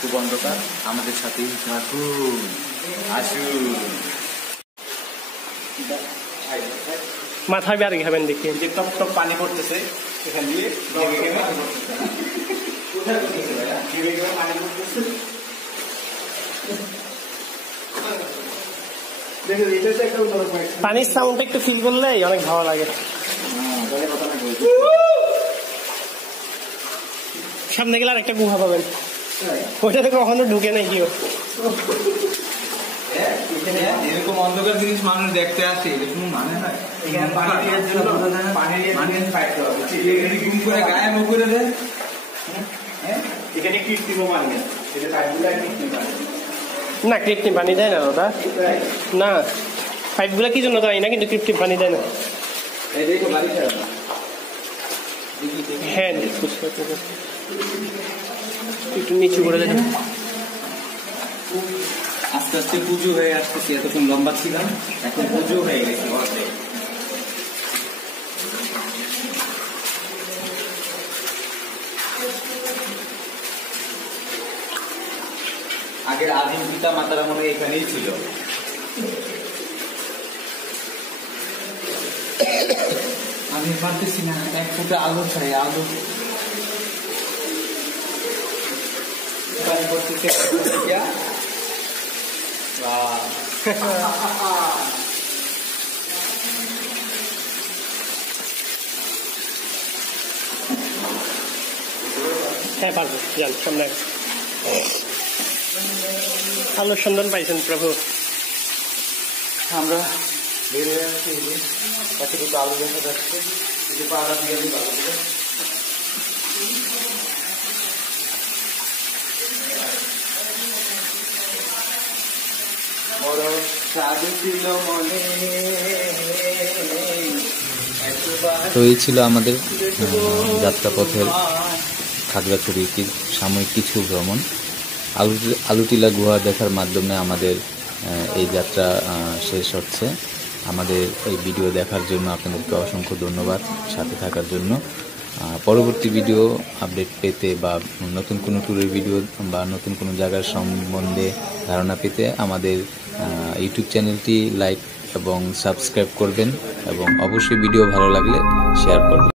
খুব অন্ধকার, আমাদের সাথেই থাকুন, আসুন। মাথায় বাড়ি খাবেন দেখি, যে টপ টপ পানি পড়তেছে এখান দিয়ে পানির সাউন্ড একটু ফিল করলেই অনেক ভালো লাগে। সামনে গেলে আর একটা গুহা পাবেন, ওইটাতে কখনো ঢুকে নাই কেউ। এরকম অন্ধকার জিনিস মানুষ দেখতে আসে, এরকম মানে হয় গুম করে গায়ে মুখ করে দেয়। এখানে কৃত্রিম পানি না, কৃত্রিম পানি দেয় না দাদা, না পাইপ গুলা কি জন্য দেয় না, কিন্তু কৃত্রিম পানি দেয় না। হ্যাঁ একটু নিচু করে দেয়। আস্তে আস্তে পুজো হয়ে আসতেছে, এতক্ষণ লম্বা ছিলাম, এখন পুজো হয়ে গেছে অর্ধেক। আগের আদিম পিতা মাতারা মনে হয় এখানেই ছিল। আমি পারতেছি না, এক ফুটে আলো চাই, আলো করতেছে। হ্যাঁ পারবো, যান সামনে। আলোর সন্ধান পাইছেন প্রভু। আমরা বেরিয়ে আসছি, কাছে দুটো আলো দেখা যাচ্ছে, কিছু পাড়া দিয়ে ভালো করে। তো এই ছিল আমাদের যাত্রাপথের খাগড়াছড়ি সাময়িক কিছু ভ্রমণ। আলুটিলা গুহা দেখার মাধ্যমে আমাদের এই যাত্রা শেষ হচ্ছে। আমাদের এই ভিডিও দেখার জন্য আপনাদেরকে অসংখ্য ধন্যবাদ, সাথে থাকার জন্য। পরবর্তী ভিডিও আপডেট পেতে বা নতুন কোনো ট্যুরের ভিডিও বা নতুন কোনো জায়গার সম্বন্ধে ধারণা পেতে আমাদের ইউটিউব চ্যানেলটি লাইক এবং সাবস্ক্রাইব করবেন, এবং অবশ্যই ভিডিও ভালো লাগলে শেয়ার করবেন।